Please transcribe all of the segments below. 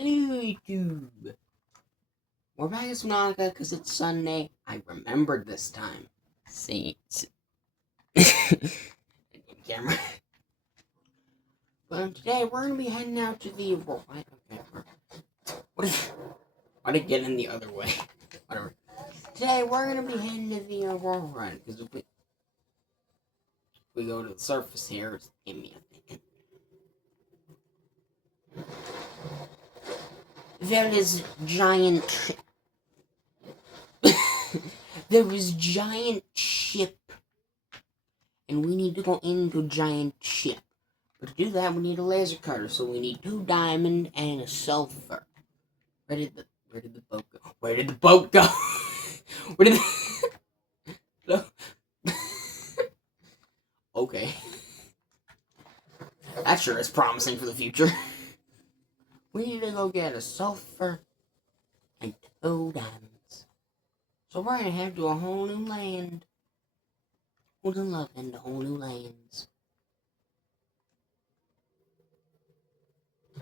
Hello, YouTube. We're back at subnautica because it's Sunday. I remembered this time. See, camera. But today we're gonna be heading out to the aurora. Okay, why did it get in the other way? Whatever. Today we're gonna be heading to the aurora because if we go to the surface here, it's give me a second. There is giant. There is giant ship. And we need to go into giant ship. But to do that, we need a laser cutter. So we need 2 diamond and a sulfur. Where did the boat go? Where did the boat go? Where did the... Okay. That sure is promising for the future. We need to go get a sulfur and 2 diamonds. So we're gonna head to a whole new land. Who's in love in the whole new lands?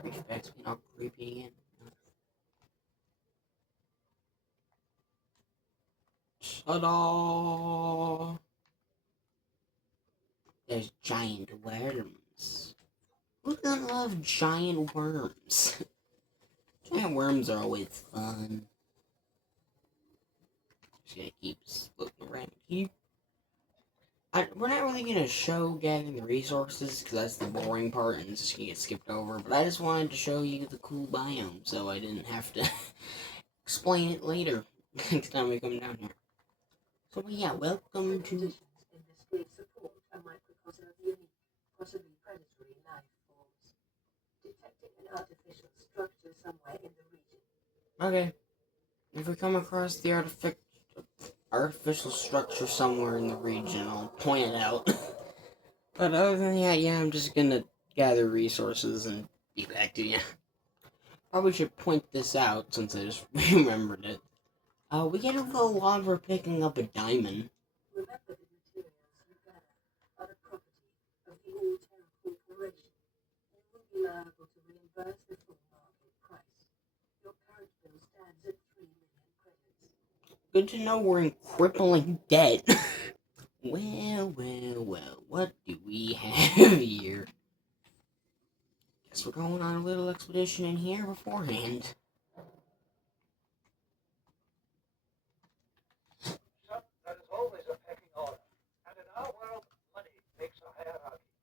Respects me not creepy again. Ta-da! There's giant worms. Who doesn't love giant worms? Giant worms are always fun. Just gonna keep looking around. We're not really gonna show gathering the resources because that's the boring part and it's just gonna get skipped over. But I just wanted to show you the cool biome so I didn't have to explain it later next time we come down here. So yeah, welcome to. Okay, if we come across the artificial structure somewhere in the region, I'll point it out. But other than that, yeah, I'm just gonna gather resources and be back to you. Probably should point this out since I just remembered it. We get a little log for picking up a diamond. Good to know we're in crippling debt. Well, what do we have here? Guess we're going on a little expedition in here beforehand. That is always a pecking order, and in our world, money makes a hierarchy.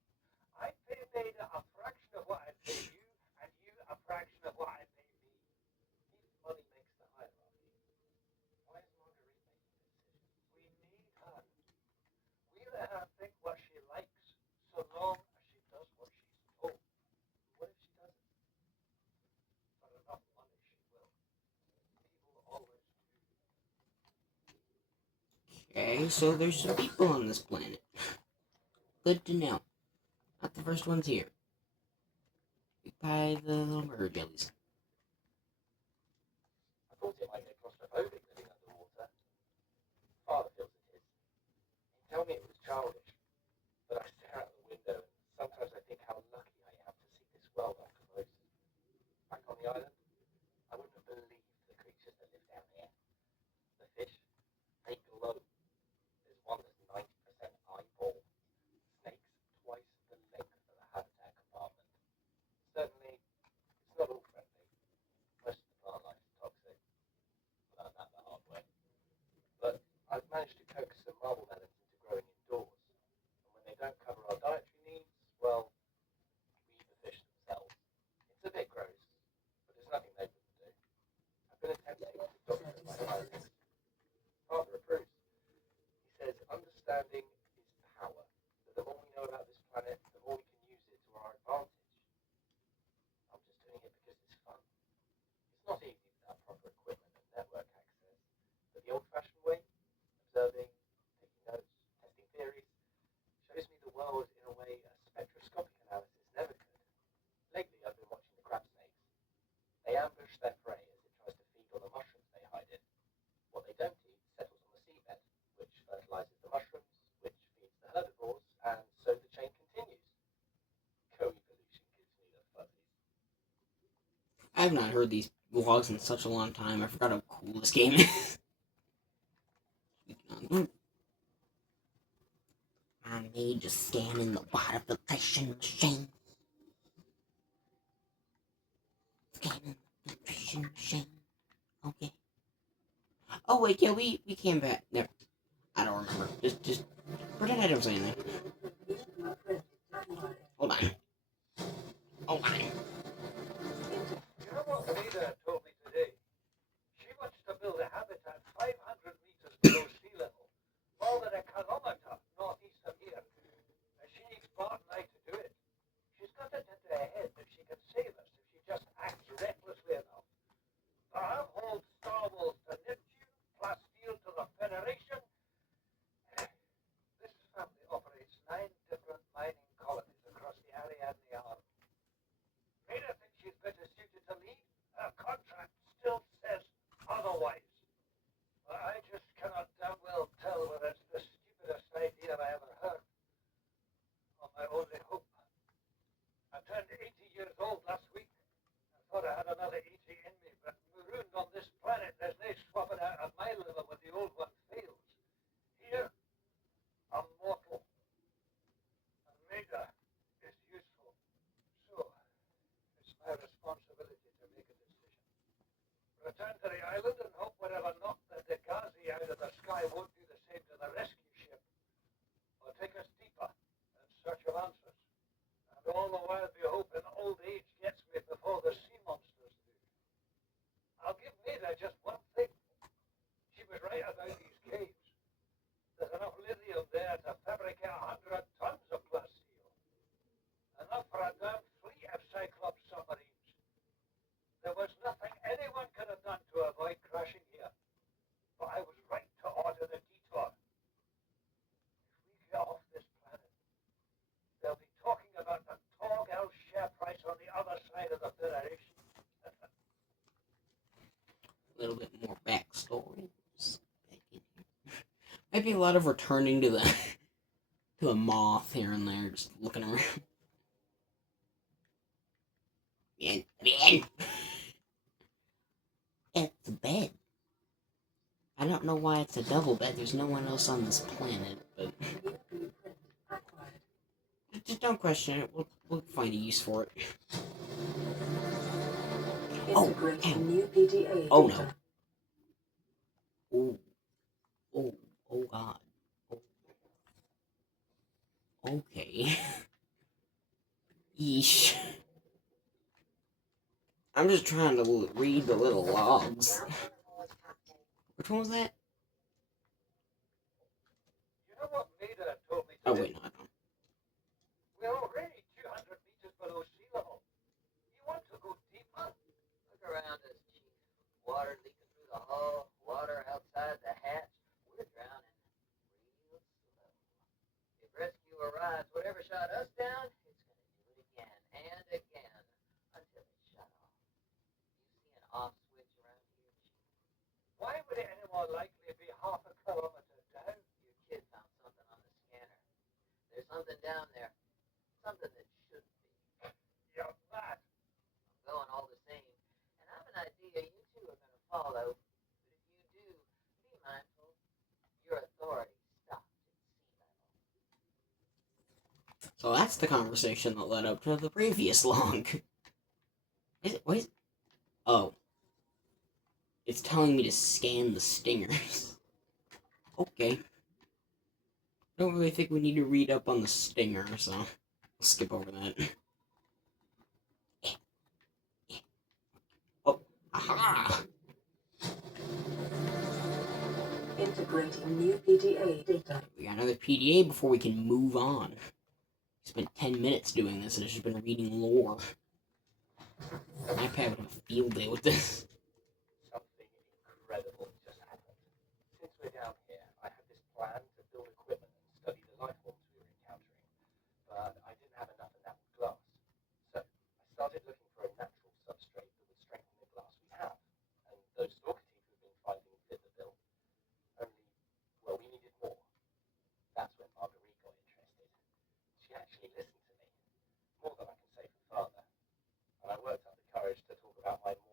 I pay Beta a fraction of what I pay you, and you a fraction of what I pay me. Money makes the hierarchy. Why is Marguerite making this decision? We need her. We let her think what she likes, so long as she does what she's told. What if she doesn't? For enough money, she will. People always do. Okay, so there's some people on this planet. Good to know. Not the first ones here. By the little murder jellies. I thought it might get claustrophobic living underwater. Father feels it is. He'd tell me it was childish, but I stare out the window and sometimes I think how lucky I am to see this world up close. Back on the island, I wouldn't have believed the creatures that live down here. The fish, they glow. There's one that's 90% eyeball. Snakes, twice the length of the habitat compartment. Certainly, it's not all friendly. Most of the plant life is toxic. I learned that the hard way. But I've managed to coax some marble melons into growing indoors. And when they don't cover our dietary needs, well, we eat the fish themselves. It's a bit gross, but there's nothing they wouldn't do. I've been attempting to doctor my findings. Father approves. He says understanding is power. That the more we know about this planet, the more we can use it to our advantage. I'm just doing it because it's fun. It's not easy without proper equipment and network access, but the old-fashioned way, observing, taking notes, testing theories, shows me the world in a way a spectroscopic analysis never could. Lately, I've been watching the crab snakes. They ambush their prey as it tries to feed on the mushrooms they hide in. What they don't eat settles on the seabed, which fertilizes the mushrooms, which feeds the herbivores, and so the chain continues. Co-evolution gives me the fuzzies. I've have not heard these vlogs in such a long time. I forgot how cool this game is. I need to scan in the modification machine. Scan in the modification machine. Okay. Oh wait, yeah, we came back. Never. I don't remember. Just pretend I don't say anything. Hold on. Hold on. You know what Ada told me today? She wants to build a habitat 500 meters below sea level, more than a kilometer northeast of here. And she needs Bart and I to do it. She's got it into her head that she can save us if she just acts recklessly enough. I've hauled Star Wars to Neptune, plus steel to the Federation. This family operates 9 different mining colonies across the Ariadne Arm. Ada thinks she's better suited to lead. Her contract still says otherwise. But I just cannot damn well tell whether it's the stupidest idea I ever heard, or my only hope. I turned 80 years old last week. I thought I had another 80 in me, but marooned on this planet, there's no swapping out of my liver when the old one fails. Here, I'm mortal. And Maida is useful. So, it's my responsibility to make a decision. Return to the island and hope whatever knocked the Degazi out of the sky won't do the same to the rescue ship. Or take us deeper in search of answers. And all the while be hoping old age gets me before the sea monsters do. I'll give Maida just one thing. She was right about these caves. There's enough lithium there to fabricate 100 tons of glass steel. Enough for a damn fleet of Cyclops submarines. There was nothing anyone could have done to avoid crashing here. But I was right to order the detour. If we get off this planet, they'll be talking about the Torgal share price on the other side of the Federation. A little bit more backstory. Might be a lot of returning to the to a moth here and there, just looking around. Man. It's a bed. I don't know why it's a double bed. There's no one else on this planet, but just don't question it. We'll find a use for it. Oh, oh no. Oh God. Oh. Okay. Yeesh. I'm just trying to read the little logs. Which one was that? You know what Maida told me today? Oh wait, no, I don't. We're already 200 meters below sea level. You want to go deeper? Look around us, Chief. Water leaking through the hull, water outside the hatch. We're drowning real slow. If rescue arrives, whatever shot us down, it's going to do it again and again until it's shut off. You see an off switch around here, Chief? Why would it any more likely be half a kilometer down? Your kid found something on the scanner. There's something down there. Something that shouldn't be. You're mad. I'm going all the same. And I have an idea you two are going to follow. But if you do, be mindful. Your authority stops at sea level. So that's the conversation that led up to the previous log. Is it? What is? Oh. It's telling me to scan the stingers. Okay. I don't really think we need to read up on the stinger, so we'll skip over that. Oh, aha! Integrating new PDA data. We got another PDA before we can move on. We spent 10 minutes doing this and it's just been reading lore. My iPad would have a field day with this. Something incredible just happened. Since we're down here, I had this plan to build equipment and study the life forms we were encountering, but I didn't have enough enamel glass. So I started looking for a natural substrate that would strengthen the glass we have, and those stalker teeth we've been finding fit the bill. Only, well, we needed more. That's when Marguerite got interested. She actually listened to me, more than I can say for father, and I worked up the courage to talk about my more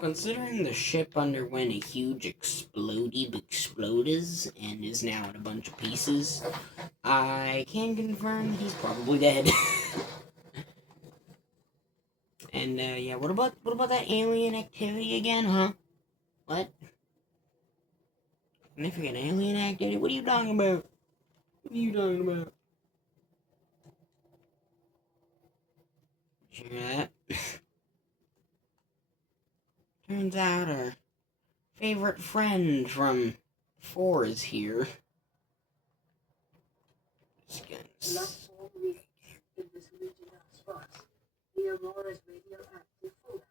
Well, considering the ship underwent a huge exploders and is now in a bunch of pieces, I can confirm that he's probably dead. And yeah, what about that alien activity again, huh? What? Significant alien activity? What are you talking about? What are you talking about? Did you hear that? Turns out our favorite friend from 4 is here. Last 4 weeks in this region are sparse. The aurora's radioactive fallout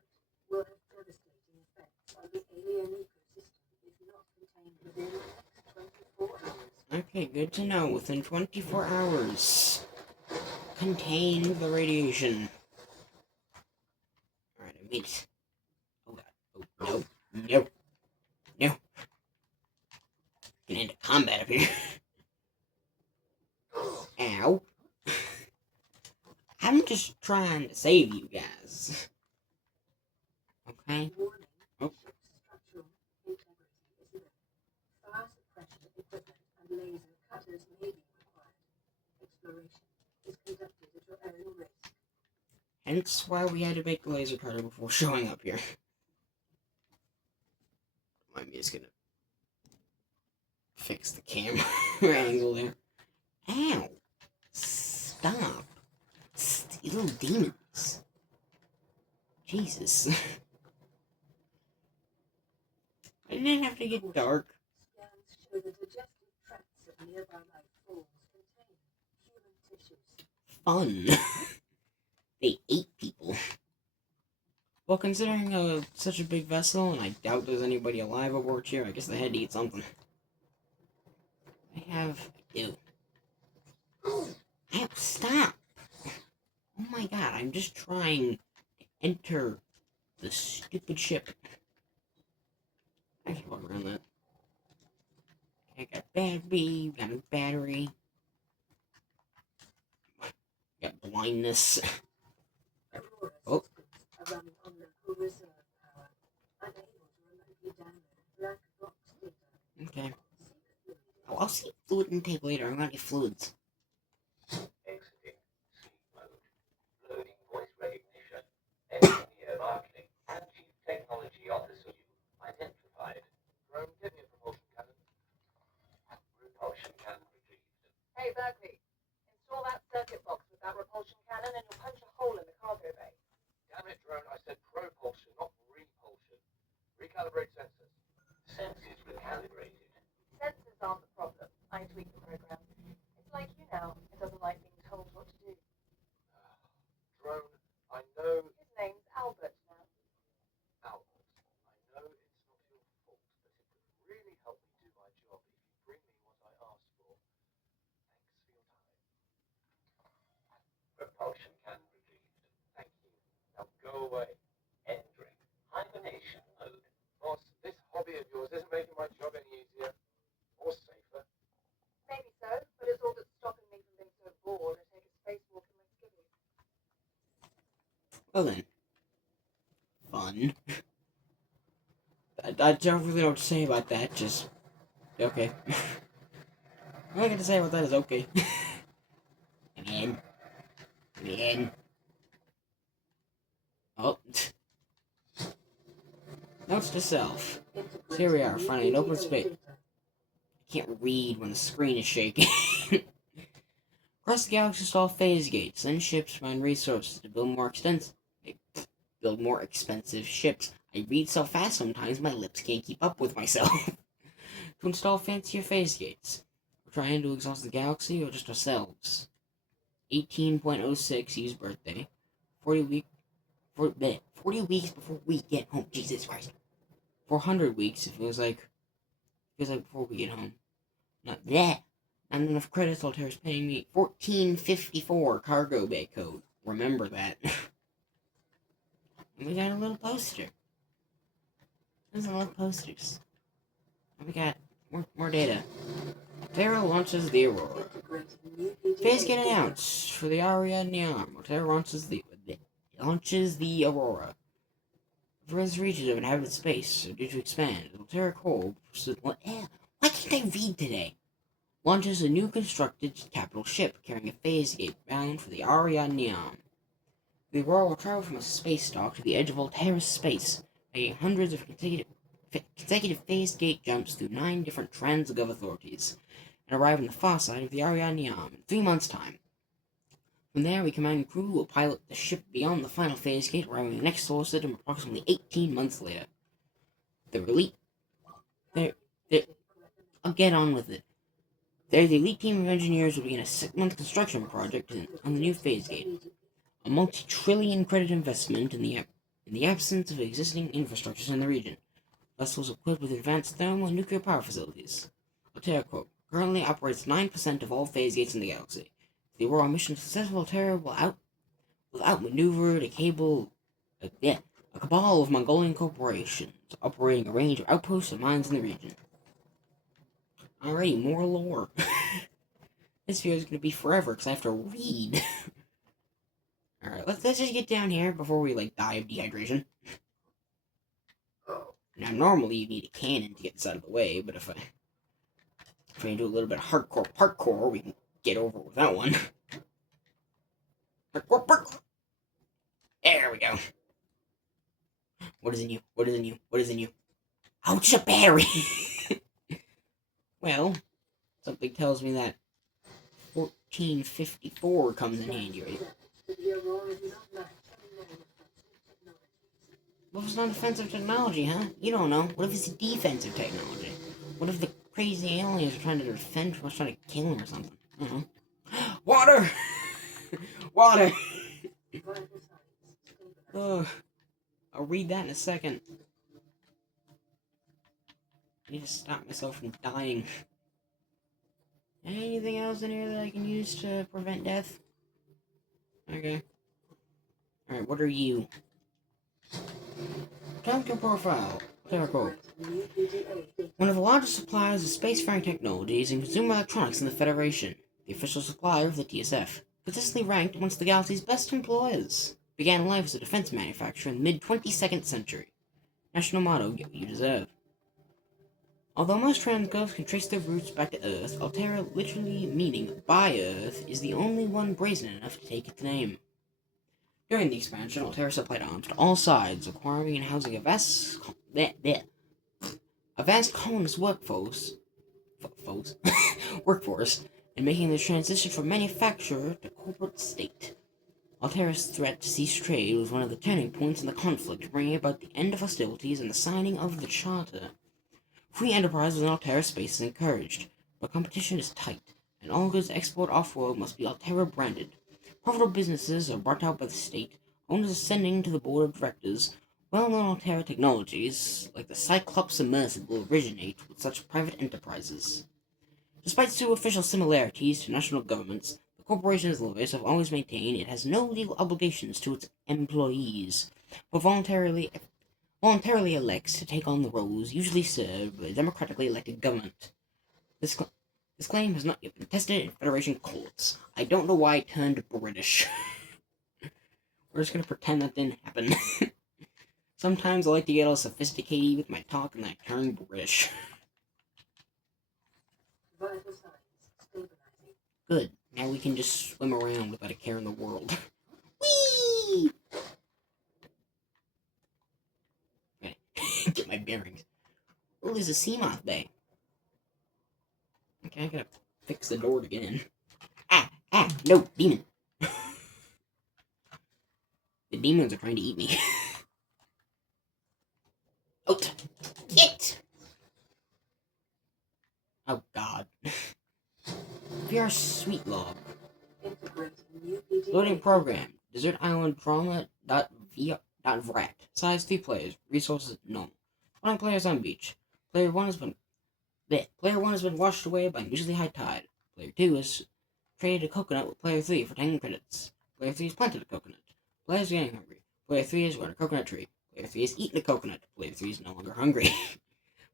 will have devastating effects on the alien ecosystem if not contained within the next 24 hours. Okay, good to know. Within 24 hours, contain the radiation. Alright, I made it. Oh god. Oh, no. No. No. Get into combat up here. Ow. I'm just trying to save you guys. Okay? Warning, Oh. ship's structural integrity is low. Fire suppression equipment and laser cutters may be required. Exploration is conducted at your own risk. Hence why we had to make the laser cutter before showing up here. I'm just gonna fix the camera angle there. Ow! Stop! You little demons. Jesus. I didn't have to get dark. Scans show the digestive tracts of nearby life forms contain human tissues. Fun. They ate people. Well, considering such a big vessel, and I doubt there's anybody alive aboard here, I guess they had to eat something. I do. Ow, stop! Oh my god, I'm just trying to enter the stupid ship. I can walk around that. I got battery, got a battery. Got blindness. Aurora Oh. systems are running on local reserve power, unable to remotely download black box data. Okay. Secret Oh, I'll see fluid intake later. I'm gonna get fluids. Exiting sleep mode. Loading voice recognition. Engineer marketing and chief technology officer identified. Drone, get me a propulsion cannon. Repulsion cannon retrieved. Hey, Berkeley, install that circuit box with that repulsion cannon and you'll punch a hole in the cargo bay. Damn it, drone, I said propulsion, not repulsion. Recalibrate sensors. Sensors recalibrated. Sensors aren't the problem. I tweaked the program. It's like you now. It doesn't like being told what to do. Drone, I know. His name's Albert now. Albert, I know it's not your fault, but it would really help me do my job if you bring me what I asked for. Thanks for your time. Repulsion cannon retrieved. Thank you. Now go away. Entering hibernation mode. Boss, this hobby of yours isn't making my job any easier or safer. Maybe so, but it's all that's stopping me from being so bored I take a spacewalk in my skivvies. Well then. Fun. I don't really know what to say about that, just... Okay. All I got to say about that is okay. Come in. Come in. Oh. Notes to self. So here we are, finally in open space. I can't read when the screen is shaking. Across the galaxy install phase gates, send ships find resources to build more expensive ships. I read so fast sometimes my lips can't keep up with myself. To install fancier phase gates. We're trying to exhaust the galaxy or just ourselves. 18.06 use birthday. 40 weeks before we get home. Jesus Christ. 400 weeks, it feels like before we get home. Not that. Not enough credits. Altair's paying me 1454 cargo bay code. Remember that. And we got a little poster. There's a lot of posters. And we got more data. Terra launches the Aurora. Phase get announced for the Aria and the Arm. Terra launches the Aurora. The Earth's reaches of inhabited space are due to expand. Altera Corp. Why can't I read today? Launches a new constructed capital ship carrying a phase gate bound for the Ariadneum. The Aurora will travel from a space dock to the edge of Altera's space, making hundreds of consecutive phase gate jumps through 9 different Transgov authorities, and arrive on the far side of the Ariadneum in 3 months' time. From there, we command and crew will pilot the ship beyond the final phase gate, arriving at the next solar system approximately 18 months later. The elite... I'll get on with it. There, the elite team of engineers will begin a 6-month construction project on the new phase gate, a multi-trillion credit investment in the absence of existing infrastructures in the region. Vessels equipped with advanced thermal and nuclear power facilities. Altera Corp. Currently operates 9% of all phase gates in the galaxy. If the Aurora mission is successful, Altera will outmaneuver a cabal of Mongolian corporations operating a range of outposts and mines in the region. Alrighty, more lore. This video is going to be forever because I have to read. Alright, let's just get down here before we die of dehydration. Now, normally you need a cannon to get this out of the way, but if I do a little bit of hardcore parkour, we can get over with that one. Parkour! There we go. What is in you? What is in you? What is in you? Ouch, a berry! Well, something tells me that 1454 comes in handy, right? What if it's not offensive technology, huh? You don't know. What if it's defensive technology? What if the crazy aliens are trying to defend from us trying to kill him or something? I don't know. Water! Water! Ugh. I'll read that in a second. I need to stop myself from dying. Anything else in here that I can use to prevent death? Okay. Alright, what are you? Chemical profile. Clerical. One of the largest suppliers of spacefaring technologies and consumer electronics in the Federation. The official supplier of the TSF. Consistently ranked amongst the galaxy's best employers. Began life as a defense manufacturer in the mid-22nd century. National motto, get what you deserve. Although most transgovs can trace their roots back to Earth, Altera, literally meaning by Earth, is the only one brazen enough to take its name. During the expansion, Altera supplied arms to all sides, acquiring and housing a vast colonist workforce, and making the transition from manufacturer to corporate state. Altera's threat to cease trade was one of the turning points in the conflict, bringing about the end of hostilities and the signing of the Charter. Free enterprise within Altera space is encouraged, but competition is tight, and all goods exported off-world must be Altera branded. Profitable businesses are bought out by the state, owners ascending to the board of directors. Well-known Altera technologies, like the Cyclops submersible, originate with such private enterprises. Despite superficial similarities to national governments, the corporation's lawyers have always maintained it has no legal obligations to its employees, but voluntarily elects to take on the roles usually served by a democratically elected government. This claim has not yet been tested in Federation courts. I don't know why I turned British. We're just gonna pretend that didn't happen. Sometimes I like to get all sophisticated with my talk and then I turn British. Good. Now we can just swim around without a care in the world. Whee! Okay. Get my bearings. Oh, there's a Seamoth Bay. Okay, I gotta fix the door to get in. No, demon. The demons are trying to eat me. Out. Get! Oh, God. VR Sweet Log. Loading program. Desert Island Drama.vrat. Size 3 players. Resources none. 1 players on beach. Player 1 has been washed away by unusually high tide. Player 2 has traded a coconut with Player 3 for 10 credits. Player 3 has planted a coconut. Player is getting hungry. Player 3 has grown a coconut tree. Player 3 has eaten a coconut. Player 3 is no longer hungry.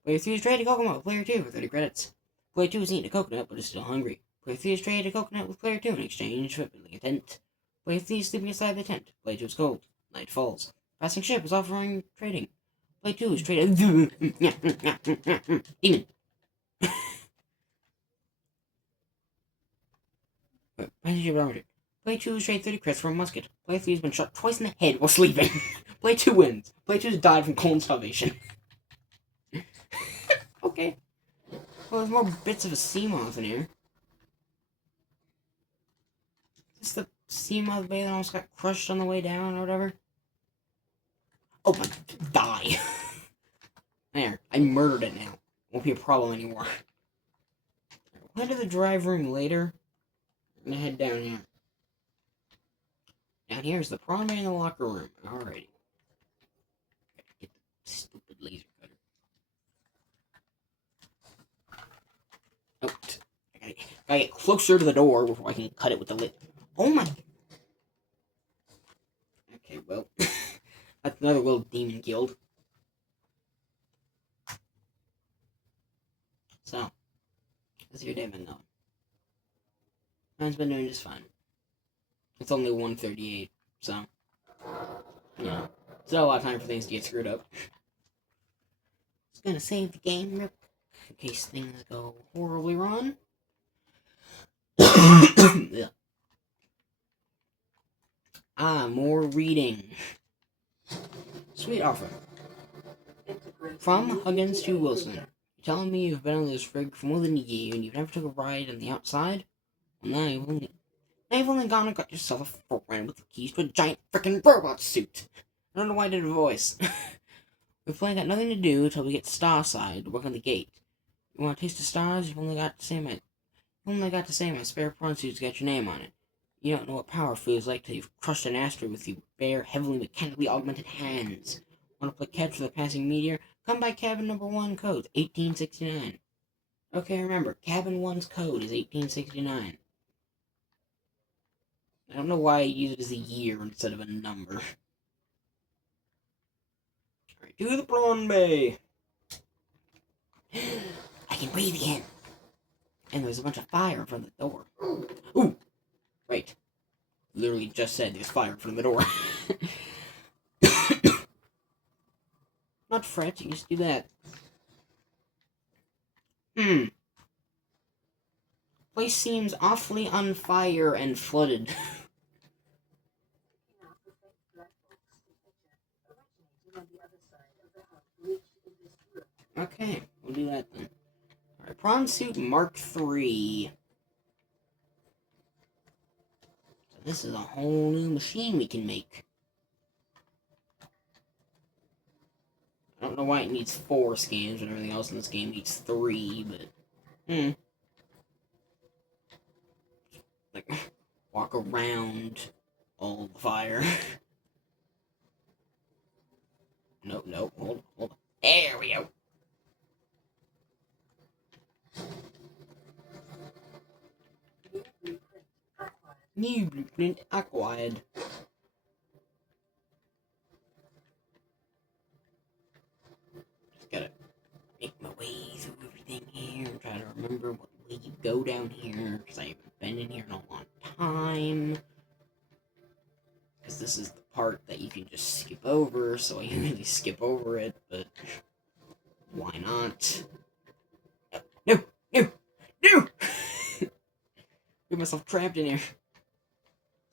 Player 3 has traded a coconut with Player 2 for 30 credits. Player 2 has eaten a coconut but is still hungry. Player 3 has traded a coconut with Player 2 in exchange for building a tent. Player 3 is sleeping inside the tent. Player 2 is cold. Night falls. Passing ship is offering trading. Play 2 is trading. Demon. Passing ship armored. Play 2 is trade 30 crits for a musket. Play 3 has been shot twice in the head while sleeping. Play 2 wins. Play 2 has died from cold and starvation. Okay. Well, there's more bits of a sea moth in here. Is this the sea moth bay that almost got crushed on the way down or whatever? Oh my, die. There, I murdered it now. Won't be a problem anymore. We'll head to the drive room later. I'm gonna head down here. Down here is the prawn bay in the locker room. Alrighty. Get the stupid laser cutter. Oh, I gotta get closer to the door before I can cut it with the lid. Oh my. Okay, well. That's another little demon guild. So, how's your day been going? Mine's been doing just fine. It's only 1:38, so, you know, still a lot of time for things to get screwed up. Just gonna save the game real quick in case things go horribly wrong. Yeah. More reading. Sweet offer. From Huggins to Wilson. You're telling me you've been on this rig for more than a year and you've never took a ride on the outside? Well, now you've only gone and got yourself a friend with the keys to a giant frickin' robot suit. I don't know why I did a voice. We've only got nothing to do until we get to Starside to work on the gate. You want a taste of stars? You've only got to say my spare prawn suit's got your name on it. You don't know what power feels like till you've crushed an asteroid with your bare, heavily mechanically augmented hands. Want to play catch with a passing meteor? Come by cabin number 1 code, 1869. Okay, remember, cabin 1's code is 1869. I don't know why I use it as a year instead of a number. Alright, to the prawn bay. I can breathe again. And there's a bunch of fire in front of the door. Ooh! Wait. Literally just said there's fire in front of the door. Not fret, you just do that. Place seems awfully on fire and flooded. Okay, we'll do that then. Alright, prawn suit Mark III. So this is a whole new machine we can make. I don't know why it needs 4 scans when everything else in this game needs 3, but... Like, walk around all the fire. Nope, hold on. There we go! New blueprint acquired. Just gotta make my way through everything here and try to remember what way you go down here, because I haven't been in here in a long time. Because this is the part that you can just skip over, so I usually skip over it, but why not? No! Get myself trapped in here. This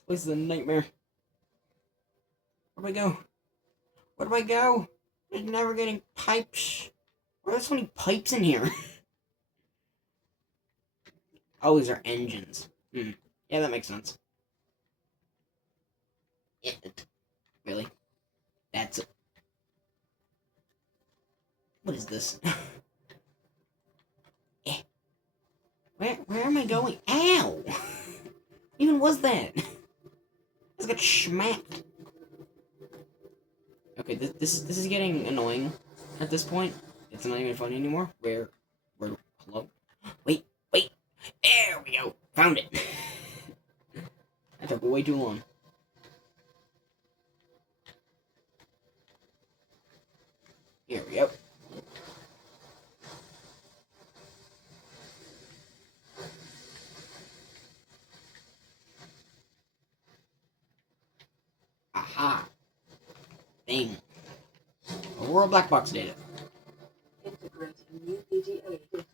place is a nightmare. Where do I go? There's never getting pipes. Why are there so many pipes in here? Oh, these are engines. Yeah, that makes sense. Really? That's it. What is this? Where am I going? Ow! Even was that? I just got schmacked. Okay, this is getting annoying at this point. It's not even funny anymore. Hello? Wait! There we go! Found it! That took way too long. Here we go. Aha! thing. Aurora black box data. Integrating new PDA data.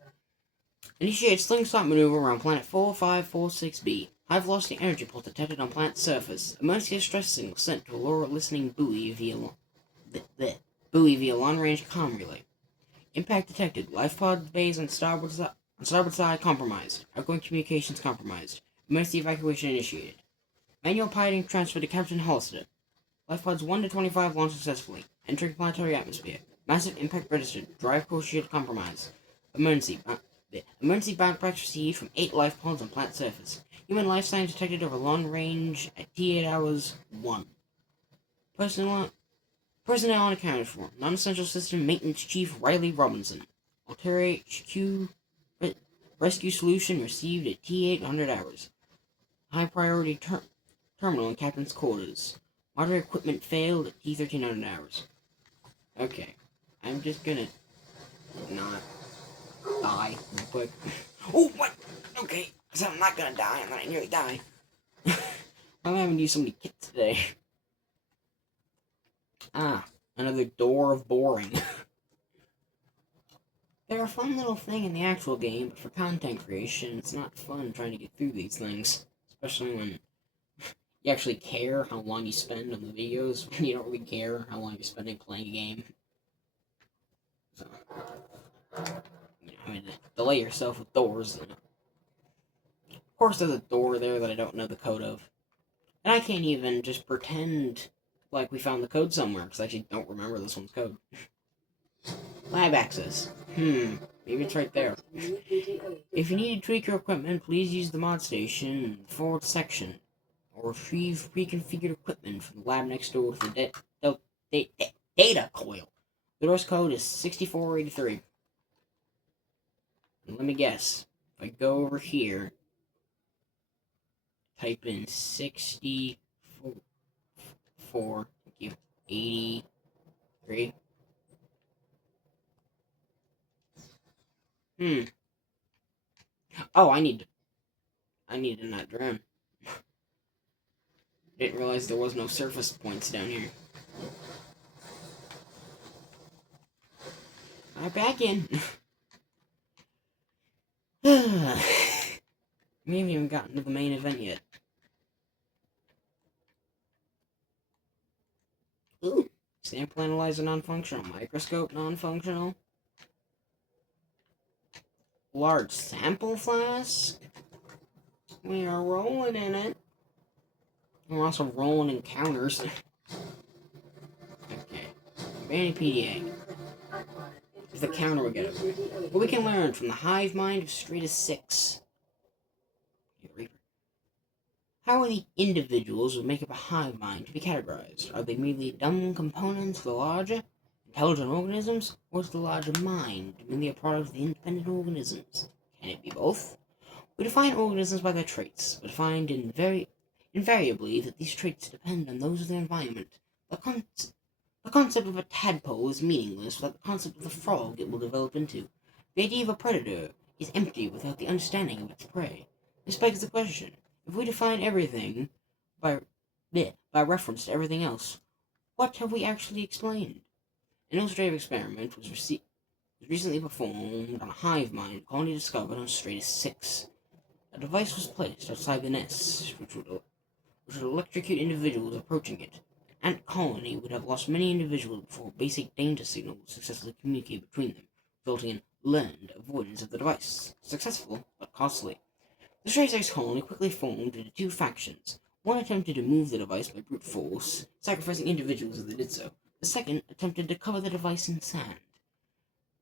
Initiate slingshot maneuver around planet 4546b. High velocity energy pulse detected on planet's surface. Emergency distress signal sent to Aurora listening buoy via long range comm relay. Impact detected. Life pod bays on starboard side compromised. Outgoing communications compromised. Emergency evacuation initiated. Manual piloting transferred to Captain Hollister. Life pods 1 to 25 launched successfully. Entering planetary atmosphere. Massive impact registered. Drive core shield compromised. Emergency backpacks received from 8 life pods on planet surface. Human life signs detected over long range at T8 hours 1. Personnel unaccounted for. Non-essential system maintenance chief Riley Robinson. Altair HQ rescue solution received at T800 hours. High priority terminal in captain's quarters. Moderate equipment failed at T1300 hours. Okay, I'm just gonna not die real quick. Oh, what? Okay, so I'm not gonna die, and then I nearly die. I'm having to use so many kits today. Another door of boring. They're a fun little thing in the actual game, but for content creation, it's not fun trying to get through these things. Especially when you actually care how long you spend on the videos, when you don't really care how long you're spending playing a game. So, I mean, delay yourself with doors. Of course, there's a door there that I don't know the code of. And I can't even just pretend like we found the code somewhere, because I actually don't remember this one's code. Lab access. Maybe it's right there. If you need to tweak your equipment, please use the mod station in the forward section, or retrieve pre-configured equipment from the lab next door to the data coil. The door's code is 6483. And let me guess. If I go over here, type in 64, 83. Oh, I need to not drown. Didn't realize there was no surface points down here. Alright, back in. We haven't even gotten to the main event yet. Ooh. Sample analyzer non-functional. Microscope non-functional. Large sample flask. We are rolling in it. We're also rolling in counters. Okay. Vanity PDA. Is the counter we get. What we can learn from the hive mind of Stratus 6. How are the individuals who make up a hive mind to be categorized? Are they merely dumb components of the larger, intelligent organisms, or is the larger mind merely a product of the independent organisms? Can it be both? We define organisms by their traits, but find invariably that these traits depend on those of their environment. The concept of a tadpole is meaningless without the concept of the frog it will develop into. The idea of a predator is empty without the understanding of its prey. This begs the question: if we define everything by reference to everything else, what have we actually explained? An illustrative experiment was recently performed on a hive mind colony discovered on Stratus 6. A device was placed outside the nest, which would electrocute individuals approaching it. Ant colony would have lost many individuals before basic danger signal would successfully communicate between them, resulting in learned avoidance of the device. Successful, but costly. The Stratus X colony quickly formed into two factions. One attempted to move the device by brute force, sacrificing individuals as they did so. The second attempted to cover the device in sand.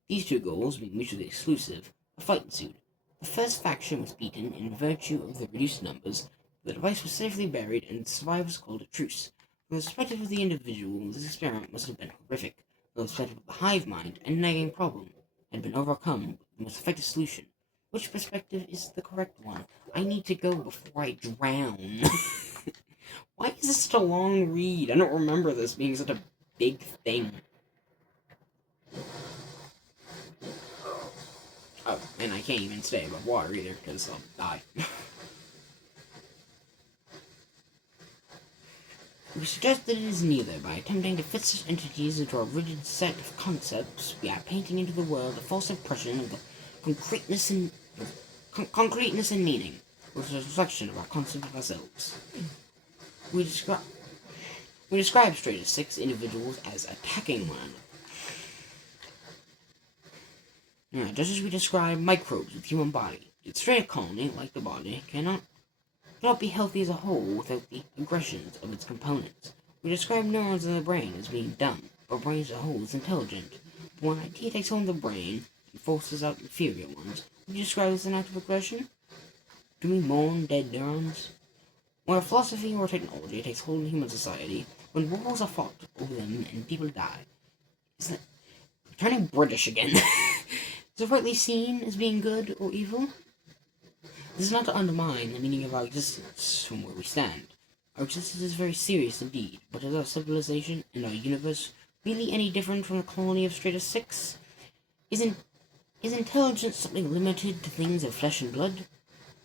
These two goals being mutually exclusive, a fight ensued. The first faction was beaten in virtue of the reduced numbers. The device was safely buried, and the survivors called a truce. From the perspective of the individual, this experiment must have been horrific. From the perspective of the hive mind, any nagging problem had been overcome with the most effective solution. Which perspective is the correct one? I need to go before I drown. Why is this such a long read? I don't remember this being such a big thing. Oh, and I can't even stay above water either, because I'll die. We suggest that it is neither. By attempting to fit such entities into a rigid set of concepts, we are painting into the world a false impression of the concreteness and meaning, which is a reflection of our concept of ourselves. We describe Stratus 6 individuals as attacking one another. Just as we describe microbes with the human body, the Strata colony, like the body, cannot be healthy as a whole without the aggressions of its components. We describe neurons in the brain as being dumb, but brain as a whole is intelligent. But when IT takes hold of the brain and forces out inferior ones, would you describe this as an act of aggression? Do we mourn dead neurons? When a philosophy or technology takes hold in human society, when wars are fought over them and people die, is that turning British again? Is it rightly seen as being good or evil? This is not to undermine the meaning of our existence from where we stand. Our existence is very serious indeed, but is our civilization and our universe really any different from the colony of Stratus 6? Is intelligence something limited to things of flesh and blood?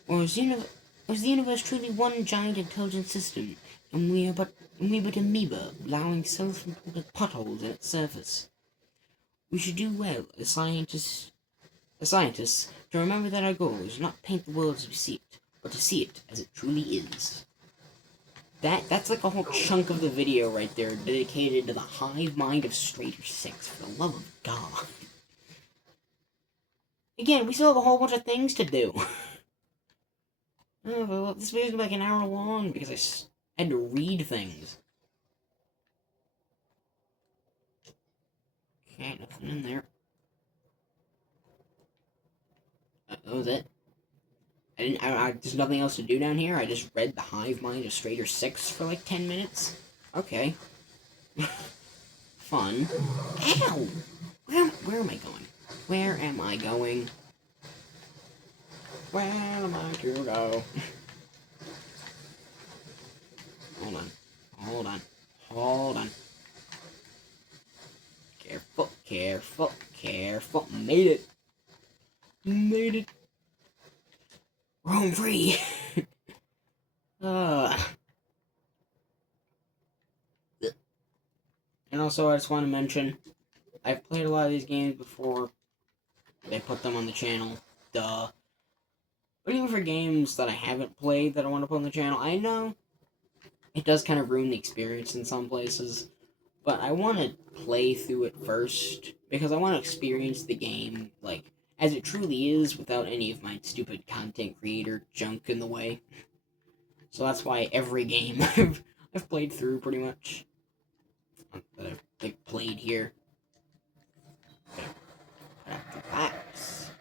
Or is the universe truly one giant intelligent system, and we are but amoeba allowing self-inflicted potholes in its surface? We should do well as scientists to remember that our goal is not to paint the world as we see it, but to see it as it truly is. That's like a whole chunk of the video right there dedicated to the hive mind of Stratus 6, for the love of God. Again, we still have a whole bunch of things to do. Oh, well, this video's like an hour long because I had to read things. Okay, nothing in there. That was it. There's nothing else to do down here. I just read the hive mind of Stratus 6 for like 10 minutes. Okay. Fun. Ow! Where am I going? Where am I going? Where am I to go? Hold on. Careful. Made it. Roam free. And also, I just want to mention, I've played a lot of these games before. They put them on the channel. Duh. But even for games that I haven't played that I want to put on the channel, I know it does kind of ruin the experience in some places. But I want to play through it first, because I want to experience the game, like, as it truly is, without any of my stupid content creator junk in the way. So that's why every game I've played through, pretty much, that I've, like, played here. Relax.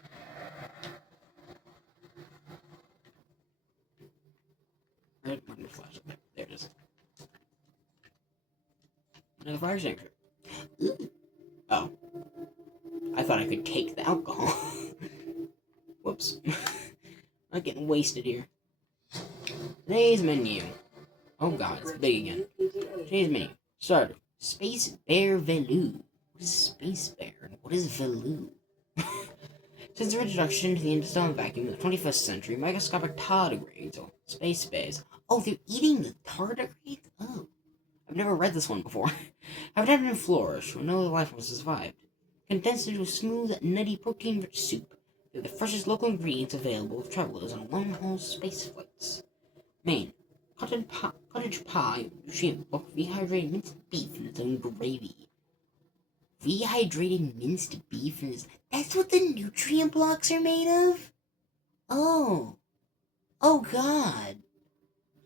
Where's my flash? There it is. Another fire extinguisher. Oh. I thought I could take the alcohol. Whoops. I'm getting wasted here. Today's menu. Oh god, it's big again. Today's menu. Starter. Space Bear Velu. What is Space Bear and what is Velu? Since their introduction to the interstellar vacuum in the 21st century, microscopic tardigrades, or space bears. Oh, they're eating the tardigrades? Oh. I've never read this one before. Have adapted and flourished when no other life forms survived. Condensed into a smooth, nutty, protein-rich soup, they're the freshest local ingredients available to travelers on long-haul space flights. Main. Cottage pie, nutrient block, rehydrated minced beef in its own gravy. Rehydrated minced beef in its... That's what the nutrient blocks are made of? Oh. Oh, God.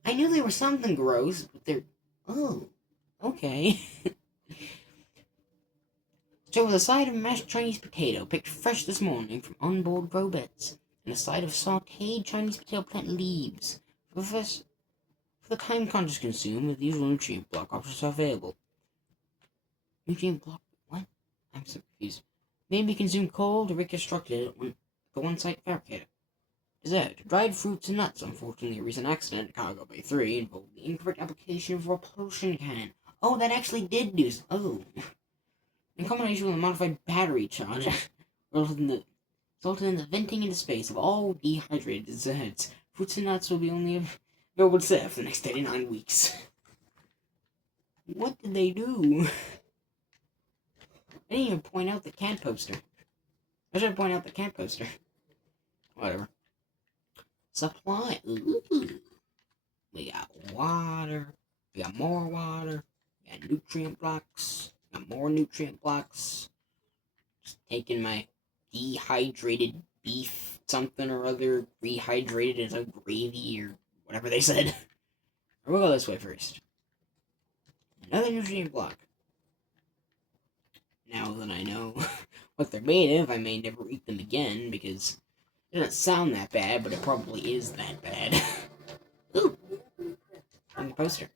I knew they were something gross, but they're... Oh. Okay. So with a side of mashed Chinese potato picked fresh this morning from onboard grow beds, and a side of sautéed Chinese potato plant leaves. For the time conscious consume, the usual nutrient block options are available. Nutrient block? What? I'm so confused. May be consumed cold or reconstructed on the one-site fabricator. Dessert. Dried fruits and nuts. Unfortunately, a recent accident at Cargo Bay 3 involved the incorrect application of a repulsion cannon. Oh, that actually did do so. Oh. In combination with a modified battery charge, resulted in the venting into space of all dehydrated desserts. Fruits and nuts will be only available to serve for the next 39 weeks. What did they do? I didn't even point out the cat poster. I should point out the cat poster. Whatever. Supply. Ooh. We got water. We got more water. We got nutrient blocks. We got more nutrient blocks. Just taking my dehydrated beef something or other, rehydrated into gravy or whatever they said. We'll go this way first. Another nutrient block. Now that I know what they're made of, I may never eat them again because it doesn't sound that bad, but it probably is that bad. Ooh! On the poster.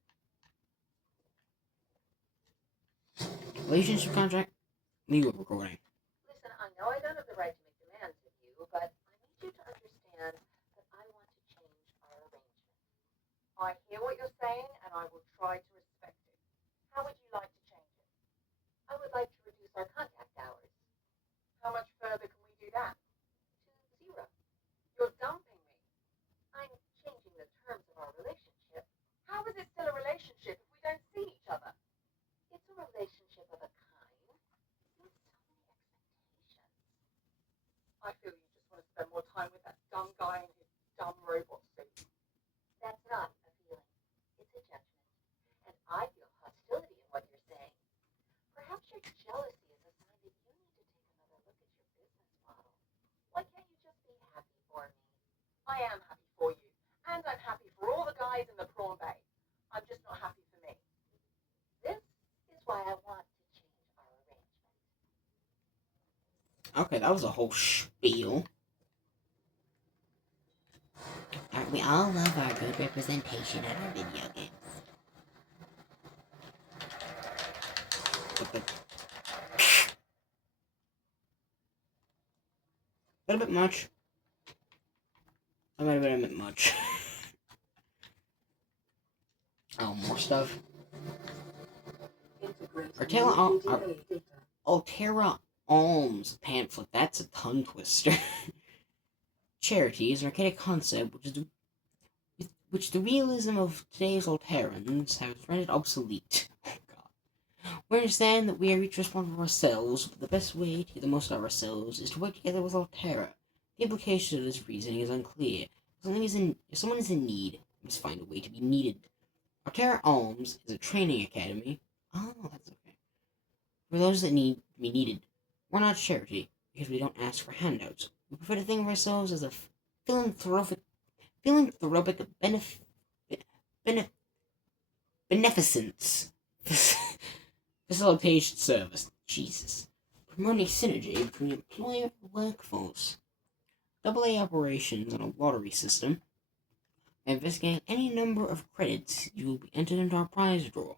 Relationship contract? Legal recording. Listen, I know I don't have the right to make demands of you, but I need you to understand that I want to change our arrangement. I hear what you're saying, and I will try to respect it. How would you like to change it? I would like to reduce our contact hours. How much further can we do that? To 0. You're dumping me. I'm changing the terms of our relationship. How is it still a relationship if we don't see each other? It's a relationship of a kind with so many expectations. I feel you just want to spend more time with that dumb guy in his dumb robot suit. That's not a feeling. It's a judgment. And I feel hostility in what you're saying. Perhaps your jealousy is a sign that you need to take another look at your business model. Why can't you just be happy for me? I am happy for you. And I'm happy for all the guys in the prawn bay. I'm just not happy for me. This is why I want to change our arrangement. Okay, that was a whole spiel. We all love our good representation in our video games. That a bit much. That might have been a bit much. Oh, more stuff. Altera Alms pamphlet. That's a tongue twister. Charity is an archaic concept which the realism of today's Alterans has rendered obsolete. Oh god. We understand that we are each responsible for ourselves, but the best way to get the most out of ourselves is to work together with Altera. The implication of this reasoning is unclear. If someone is in need, we must find a way to be needed. Altera Alms is a training academy. Oh, that's okay. For those that need to be needed. We're not charity, because we don't ask for handouts. We prefer to think of ourselves as a philanthropic beneficence facilitation service. Jesus. Promoting synergy between employer and workforce. AA operations on a lottery system. Investigating any number of credits, you will be entered into our prize draw.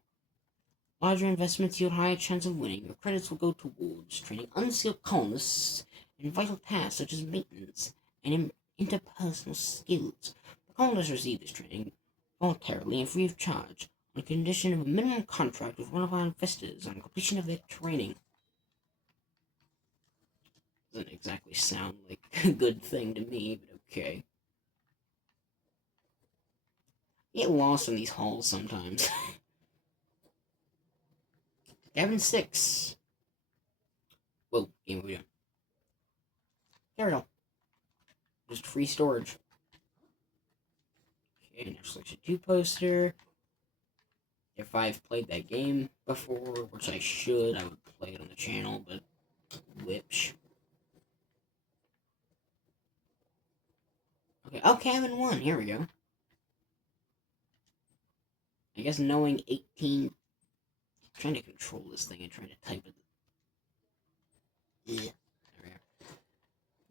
Larger investments yield higher chance of winning. Your credits will go towards training unskilled colonists in vital tasks such as maintenance and interpersonal skills. The colonists receive this training voluntarily and free of charge, on condition of a minimum contract with one of our investors on completion of their training. Doesn't exactly sound like a good thing to me, but okay. Get lost in these halls sometimes. Cabin 6. Whoa, game over. There we go. Just free storage. Okay, next selection 2 poster. If I've played that game before, which I should, I would play it on the channel, but which. Okay, oh, cabin 1, here we go. I guess knowing 18... trying to control this thing and trying to type it. Yeah, there we go.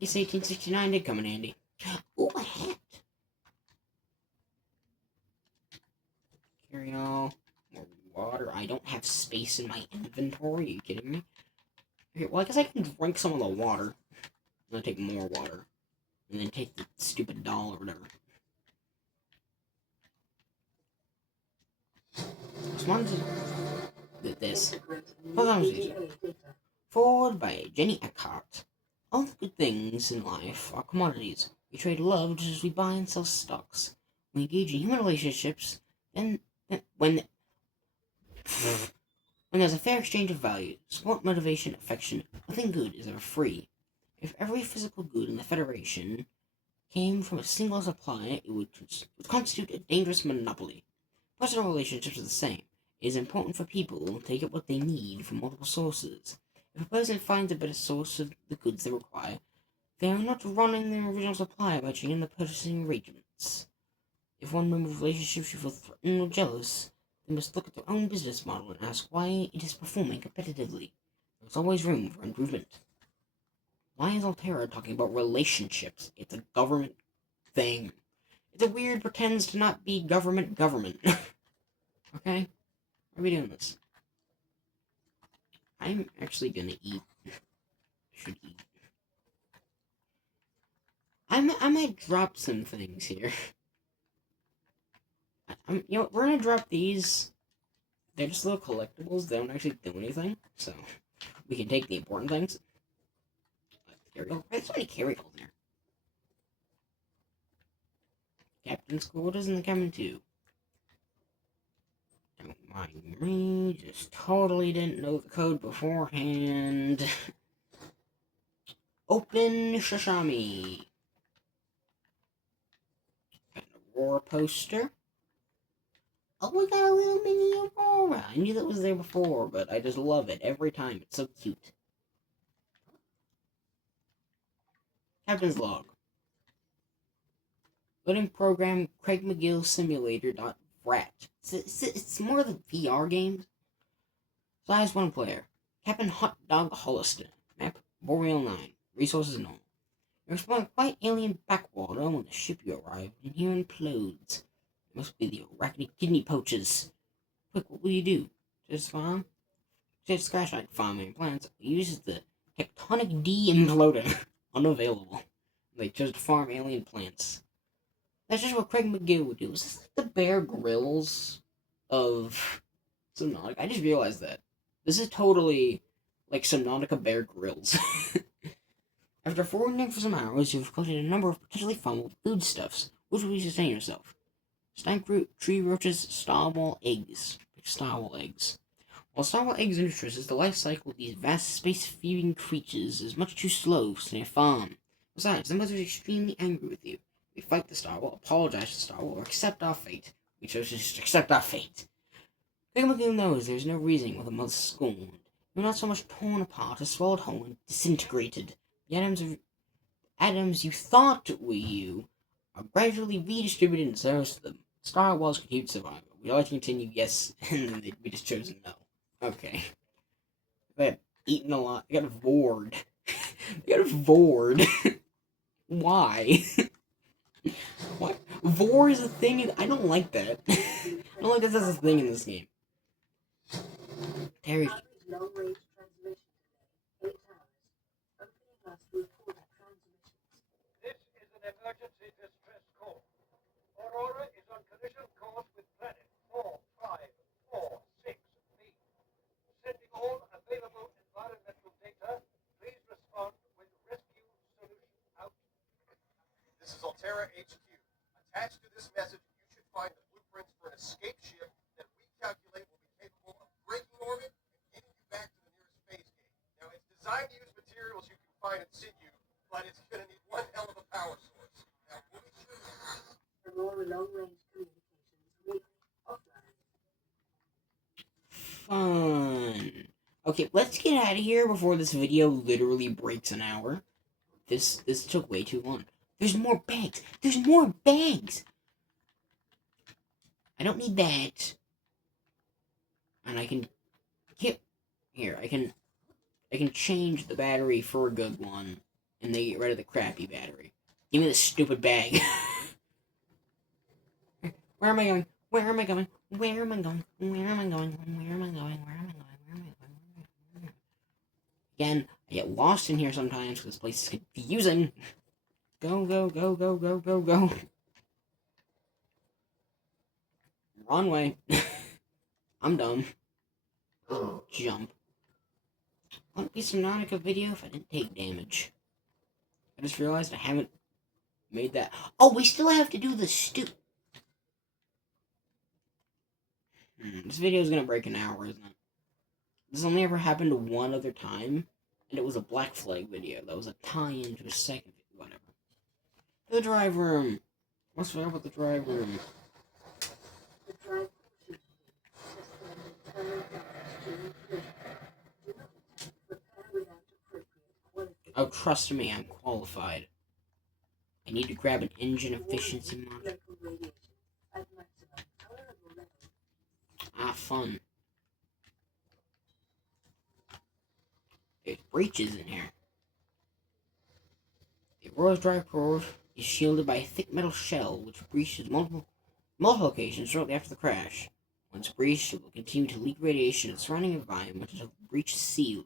This 1869 did come in handy. Ooh, a hat! Carry all. More water. I don't have space in my inventory. Are you kidding me? Okay, well, I guess I can drink some of the water. I'm gonna take more water. And then take the stupid doll or whatever. Respond to this. Forward by Jenny Eckhart. All the good things in life are commodities. We trade love just as we buy and sell stocks. We engage in human relationships, when When there's a fair exchange of value, support, motivation, affection, nothing good is ever free. If every physical good in the Federation came from a single supply, it would constitute a dangerous monopoly. Personal relationships are the same. It is important for people to get what they need from multiple sources. If a person finds a better source of the goods they require, they are not running their original supply by changing the purchasing arrangements. If one member of the relationship should feel threatened or jealous, they must look at their own business model and ask why it is performing competitively. There is always room for improvement. Why is Altera talking about relationships? It's a government thing. It's a weird pretends to not be government. Okay? Why are we doing this? I'm actually gonna eat. Should eat. I might drop some things here. We're gonna drop these. They're just little collectibles. They don't actually do anything, so we can take the important things. There's so many carry-alls there. Captain's quarters in the cabin too. Don't mind me. Just totally didn't know the code beforehand. Open Shashami. Got an Aurora poster. Oh, we got a little mini Aurora. I knew that was there before, but I just love it every time. It's so cute. Captain's log. Loading program Craig McGill Simulator.rat. It's more of the VR games. Size 1 player. Captain Hot Dog Hollister. Map Boreal 9. Resources normal. You're exploring quite alien backwater when the ship you arrive and here implodes. It must be the arachne kidney poachers. Quick, what will you do? Just farm? Just scratch like farming plants. Uses the tectonic D imploder. Unavailable. They chose to farm alien plants. That's just what Craig McGill would do. Is this like the Bear Grylls of Subnautica? I just realized that. This is totally like Subnautica Bear Grylls. After foraging for some hours, you've collected a number of potentially fun foodstuffs. Which will you sustain yourself? Stank root, tree roaches, starwall eggs. Starwall eggs. While starwall eggs are nutritious, the life cycle of these vast space-feeding creatures is much too slow for a farm. Besides, the mother is extremely angry with you. We fight the starwall, apologize to the starwall, or accept our fate. We chose to just accept our fate. Pigmalion knows there is no reasoning with a mother's scorn. You're not so much torn apart as swallowed whole and disintegrated. The atoms you thought were you are gradually redistributed in service to them. Star Wars continued survival. Would you like to continue? Yes. And then we just chose no. Okay. They got eaten a lot. They got vored. They got vored. Why? What? Vor is a thing? I don't like that. I don't like that that's a thing in this game. Terry. Long-range transmission today. 8 hours. Opening us reported transmissions. This is an emergency distress call. Aurora is on collision course with planet 4546B. Sending all available environmental data. Please respond with rescue solution out. This is Altera HQ. Attached to this message, you should find the blueprints for an escape ship that we calculate will be capable of breaking orbit and getting you back to the nearest phase gate. Now, it's designed to use materials you can find in situ, but it's going to need one hell of a power source. Now, we'll be sure Aurora long-range communications weak offline. Fun. Okay, let's get out of here before this video literally breaks an hour. This took way too long. There's more bags. There's more bags. I don't need that. And I can get here. I can change the battery for a good one, and they get rid of the crappy battery. Give me this stupid bag. Where am I going? Where am I going? Where am I going? Where am I going? Where am I going? Where am I going? Where am I going? Again, I get lost in here sometimes because this place is confusing. Go, go, go, go, go, go, go. Wrong way. I'm dumb. Jump. Wouldn't be Subnautica video if I didn't take damage. I just realized I haven't made that. Oh, we still have to do the This video is gonna break an hour, isn't it? This only ever happened one other time, and it was a Black Flag video. That was a tie-in to a second video, whatever. The drive room! Let's forget about the drive room. The drive portion just an internal damage to include. Do not attempt repair without appropriate qualification. Oh, trust me, I'm qualified. I need to grab an engine efficiency module. Local radiation at maximum tolerable level. Ah, fun. There's breaches in here. The Aurora's drive core is shielded by a thick metal shell, which breaches multiple locations shortly after the crash. Once breached, it will continue to leak radiation in the surrounding environment until the breach is sealed.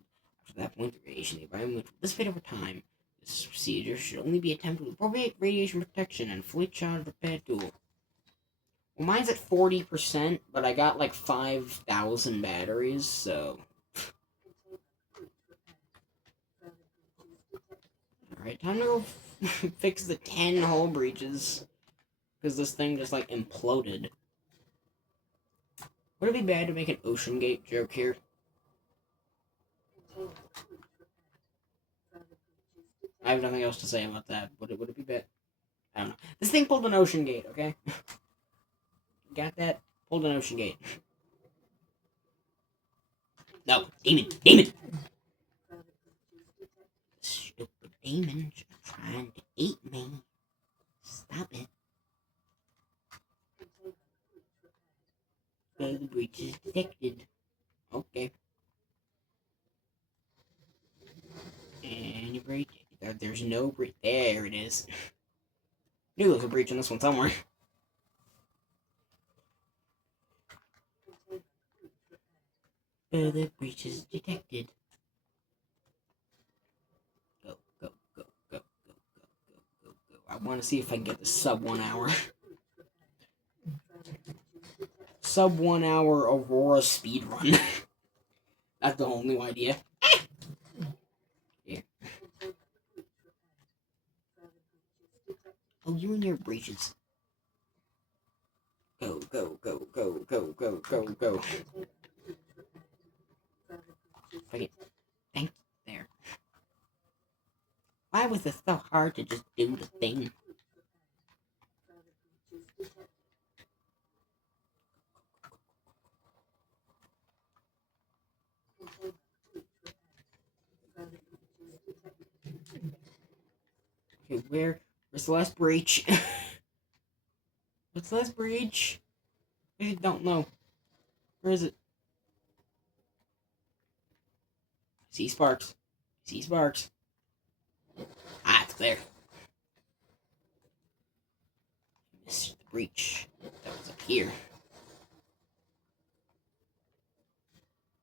After that point, the radiation in the environment will dissipate over time. This procedure should only be attempted with appropriate radiation protection and fully charged repair tool. Well, mine's at 40%, but I got like 5,000 batteries, so... Alright, time to go fix the 10 hull breaches. Because this thing just, like, imploded. Would it be bad to make an Ocean Gate joke here? I have nothing else to say about that. Would it be bad? I don't know. This thing pulled an Ocean Gate, okay? Got that? Pulled an Ocean Gate. No, demon! Demon! Stupid demons are trying to eat me. Stop it. The breach is detected. Okay. Any breach? There's no breach. There it is. Knew there was a breach in this one somewhere. The breach is detected. Go, go, go, go, go, go, go, go, go. I want to see if I can get the sub 1 hour. Sub 1 hour Aurora speedrun. That's the whole new idea. Yeah. Oh, you and your breaches. Go, go, go, go, go, go, go, go. Okay. Thank you. There. Why was it so hard to just do the thing? Okay, where's the last breach? What's the last breach? I don't know. Where is it? See sparks. See sparks. Ah, it's there. Missed the breach. That was up here.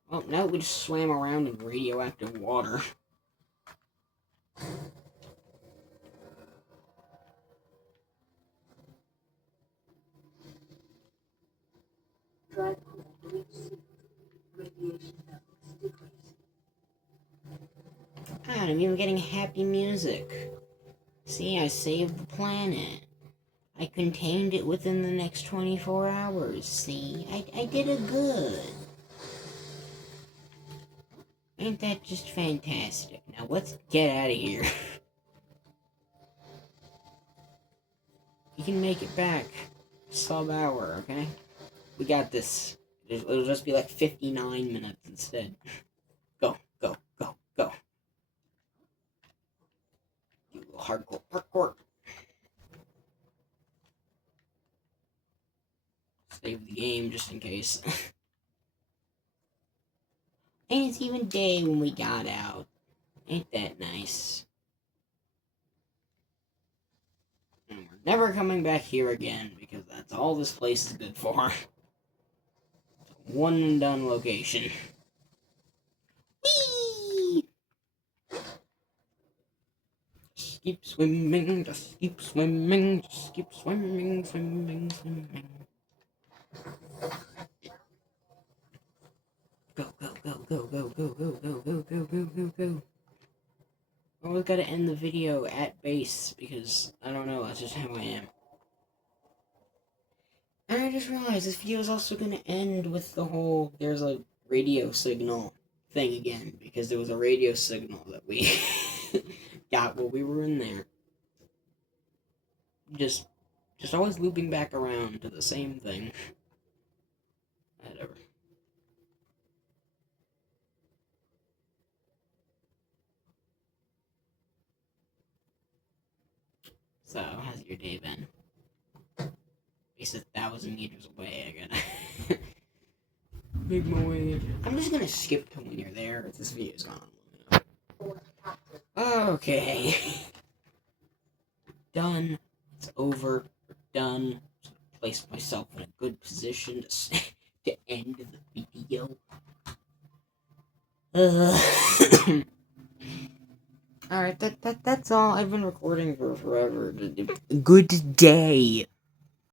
Well, now we just swam around in radioactive water. Drive core breach sealed. Radiation levels decreased. God, I'm even getting happy music. See, I saved the planet. I contained it within the next 24 hours. See, I did it good. Ain't that just fantastic? Now let's get out of here. You can make it back. Sub hour, okay? We got this. It'll just be like 59 minutes instead. Go, go, go, go. Do a little hardcore parkour. Save the game just in case. And it's even day when we got out. Ain't that nice? And we're never coming back here again because that's all this place is good for. One and done location. Whee! Just keep swimming, just keep swimming, just keep swimming, swimming, swimming. Go, go, go, go, go, go, go, go, go, go, go, go, go. I always gotta end the video at base because, I don't know, that's just how I am. I just realized this video is also gonna end with the whole there's a radio signal thing again, because there was a radio signal that we got while we were in there. Just always looping back around to the same thing. Whatever. So, how's your day been? At least 1,000 meters away, I gotta make my way there. I'm just gonna skip to when you're there if this video's gone long enough. Okay. Done. It's over. We're done. Just place myself in a good position to end the video. Alright, that's all. I've been recording for forever. Good day.